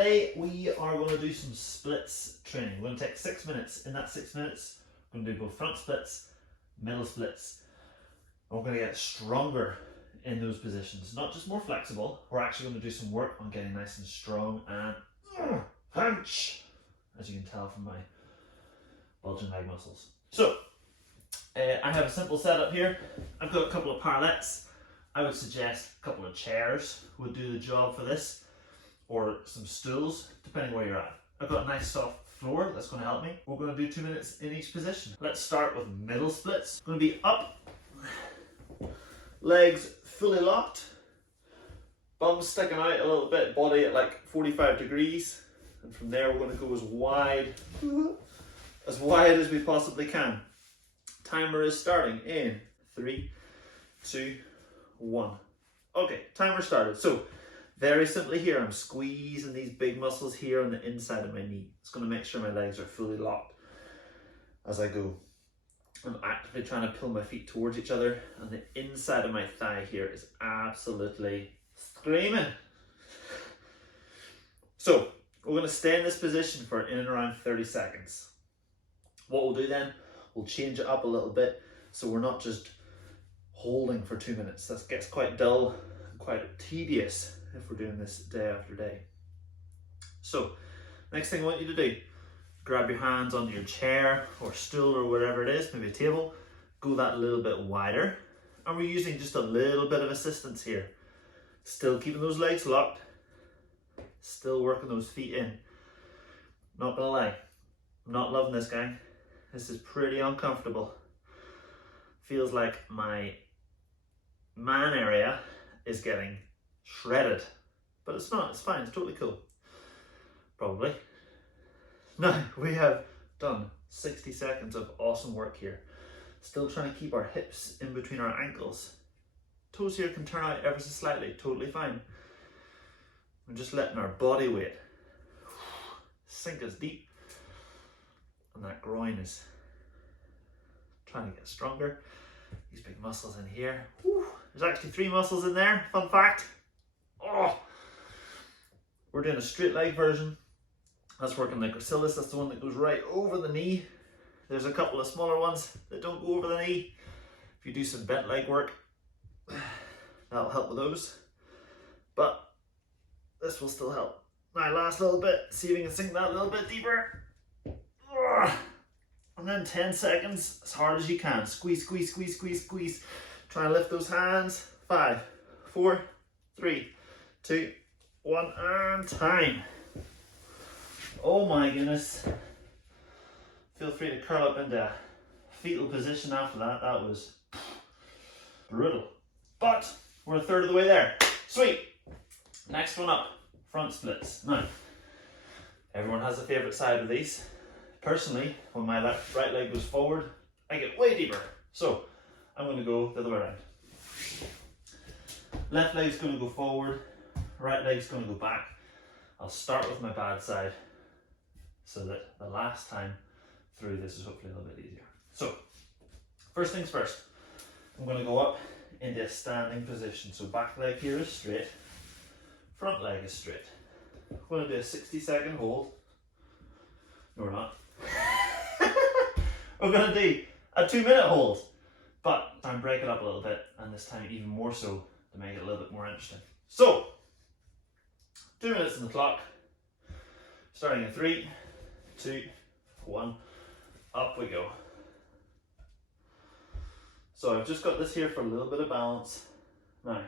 Today we are going to do some splits training. We're going to take 6 minutes. In that 6 minutes, we're going to do both front splits, middle splits, and we're going to get stronger in those positions. Not just more flexible, we're actually going to do some work on getting nice and strong and punch, as you can tell from my bulging leg muscles. So, I have a simple setup here. I've got a couple of parallettes. I would suggest a couple of chairs would do the job for this, or some stools, depending where you're at. I've got a nice soft floor that's going to help me. We're going to do 2 minutes in each position. Let's start with middle splits. Going to be up, legs fully locked, bum sticking out a little bit, body at like 45 degrees. And from there we're going to go as wide as we possibly can. Timer is starting in 3, 2, 1. Okay, timer started. So very simply here, I'm squeezing these big muscles here on the inside of my knee. It's going to make sure my legs are fully locked as I go. I'm actively trying to pull my feet towards each other, and the inside of my thigh here is absolutely screaming. So we're going to stay in this position for in and around 30 seconds. What we'll do then, we'll change it up a little bit so we're not just holding for 2 minutes. That gets quite dull and quite tedious if we're doing this day after day. So next thing I want you to do, grab your hands onto your chair or stool or whatever it is, maybe a table, go that a little bit wider, and we're using just a little bit of assistance here. Still keeping those legs locked, still working those feet in. Not gonna lie, I'm not loving this, gang. This is pretty uncomfortable. Feels like my man area is getting shredded, but it's not, it's fine, it's totally cool. Probably. Now, we have done 60 seconds of awesome work here. Still trying to keep our hips in between our ankles. Toes here can turn out ever so slightly, totally fine. We're just letting our body weight sink us deep. And that groin is trying to get stronger. These big muscles in here. Whew. There's actually 3 muscles in there, fun fact. Oh, we're doing a straight leg version. That's working the gracilis, that's the one that goes right over the knee. There's a couple of smaller ones that don't go over the knee. If you do some bent leg work, that'll help with those. But this will still help. Now last little bit, see if we can sink that a little bit deeper. And then 10 seconds, as hard as you can. Squeeze, squeeze, squeeze, squeeze, squeeze. Try and lift those hands. 5, 4, 3, 2, 1, and time. Oh my goodness. Feel free to curl up into a fetal position after that. That was brutal. But we're a third of the way there. Sweet. Next one up, front splits. Now, everyone has a favorite side of these. Personally, when my right leg goes forward, I get way deeper. So I'm going to go the other way around. Left leg's going to go forward, right leg's going to go back. I'll start with my bad side so that the last time through this is hopefully a little bit easier. So, first things first, I'm going to go up into a standing position. So back leg here is straight, front leg is straight. We're going to do a 60-second hold. No, we're not. We're going to do a 2-minute hold, but try and break it up a little bit, and this time even more so to make it a little bit more interesting. So, 2 minutes on the clock, starting in 3, 2, 1, up we go. So I've just got this here for a little bit of balance. Now,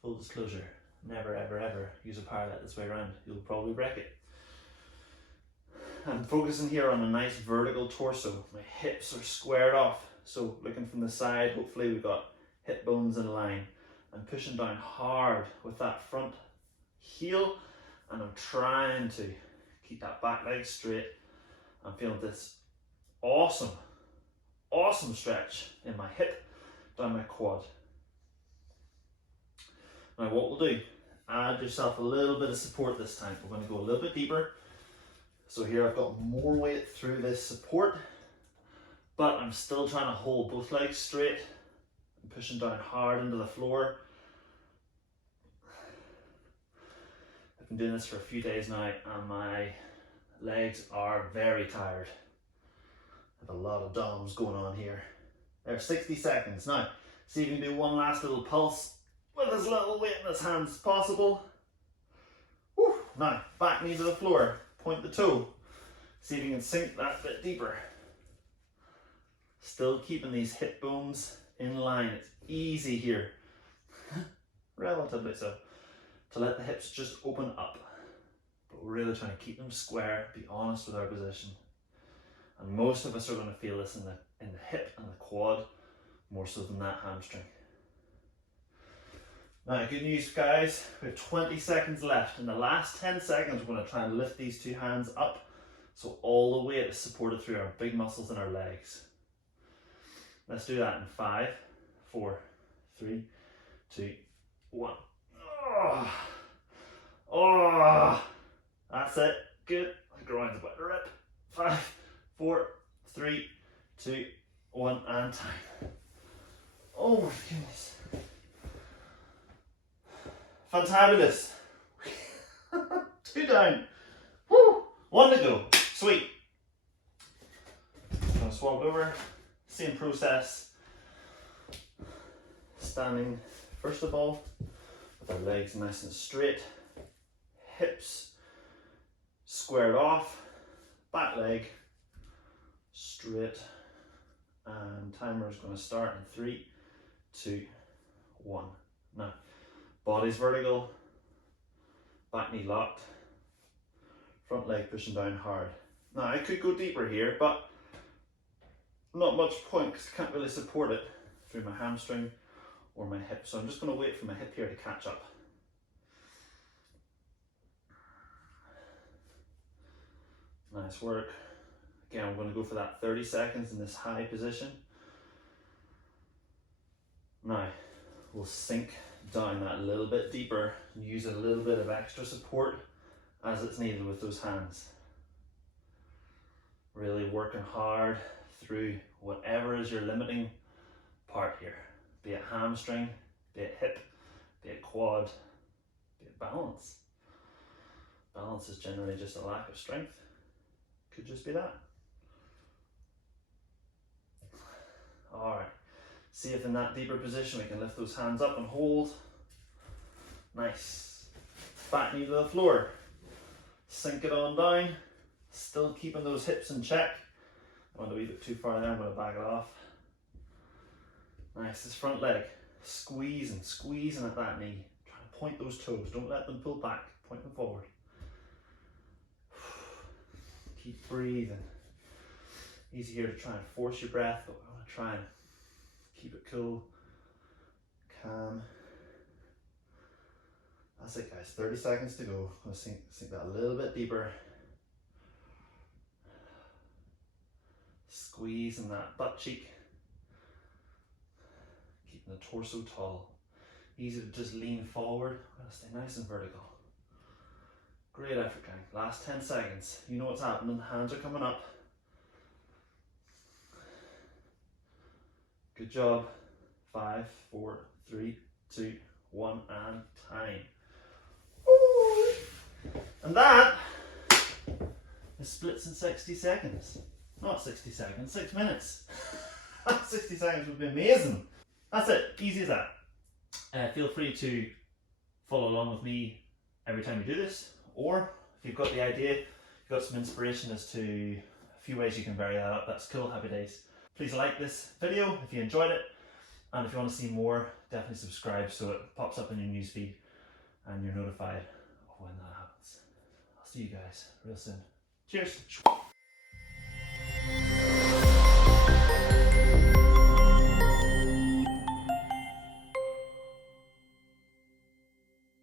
full disclosure, never ever ever use a parallel this way around, you'll probably break it. I'm focusing here on a nice vertical torso. My hips are squared off. So looking from the side, hopefully we've got hip bones in line. I'm pushing down hard with that front heel, and I'm trying to keep that back leg straight. I'm feeling this awesome stretch in my hip, down my quad. Now what we'll do, add yourself a little bit of support this time. We're going to go a little bit deeper. So here I've got more weight through this support, but I'm still trying to hold both legs straight. I'm pushing down hard into the floor. If Been doing this for a few days now and my legs are very tired. I have a lot of DOMs going on here. There's 60 seconds. Now, see if you can do one last little pulse with as little weight in his hands as possible. Whew. Now, back knee to the floor, point the toe. See if you can sink that bit deeper. Still keeping these hip bones in line. It's easy here, relatively so, to let the hips just open up. But we're really trying to keep them square, be honest with our position. And most of us are going to feel this in the hip and the quad, more so than that hamstring. Now, good news guys, we have 20 seconds left. In the last 10 seconds, we're going to try and lift these two hands up so all the weight is supported through our big muscles in our legs. Let's do that in 5, 4, 3, 2, 1. Oh, oh, that's it. Good. The groin's about to rip. 5, 4, 3, 2, 1, and time. Oh my goodness. Fantabulous. 2 down. Woo. 1 to go. Sweet. I'm going to swap it over. Same process. Standing first of all with our legs nice and straight. Hips squared off. Back leg straight. And timer is going to start in 3, 2, 1. Now, body's vertical, back knee locked, front leg pushing down hard. Now I could go deeper here, but not much point because I can't really support it through my hamstring or my hip. So I'm just going to wait for my hip here to catch up. Nice work. Again, I'm going to go for that 30 seconds in this high position. Now, we'll sink down that a little bit deeper and use a little bit of extra support as it's needed with those hands. Really working hard through whatever is your limiting part here. Be it hamstring, be it hip, be it quad, be it balance. Balance is generally just a lack of strength. Could just be that. Alright, see if in that deeper position we can lift those hands up and hold. Nice. Back knee to the floor. Sink it on down. Still keeping those hips in check. I went a wee bit too far there, I'm going to back it off. Nice, this front leg. Squeezing at that knee. Try to point those toes, don't let them pull back, point them forward. Keep breathing. Easy here to try and force your breath, but we're going to try and keep it cool, calm. That's it guys, 30 seconds to go. I'm going to sink that a little bit deeper. Squeezing that butt cheek. Keeping the torso tall. Easy to just lean forward. We're going to stay nice and vertical. Great effort gang. Last 10 seconds. You know what's happening. Hands are coming up. Good job. 5, 4, 3, 2, 1, and time. Ooh. And that is splits in 60 seconds. Not 60 seconds, 6 minutes. 60 seconds would be amazing. That's it, easy as that. Feel free to follow along with me every time you do this, or if you've got the idea, you've got some inspiration as to a few ways you can vary that up, that's cool, happy days. Please like this video if you enjoyed it, and if you want to see more, definitely subscribe so it pops up in your newsfeed and you're notified of when that happens. I'll see you guys real soon. Cheers!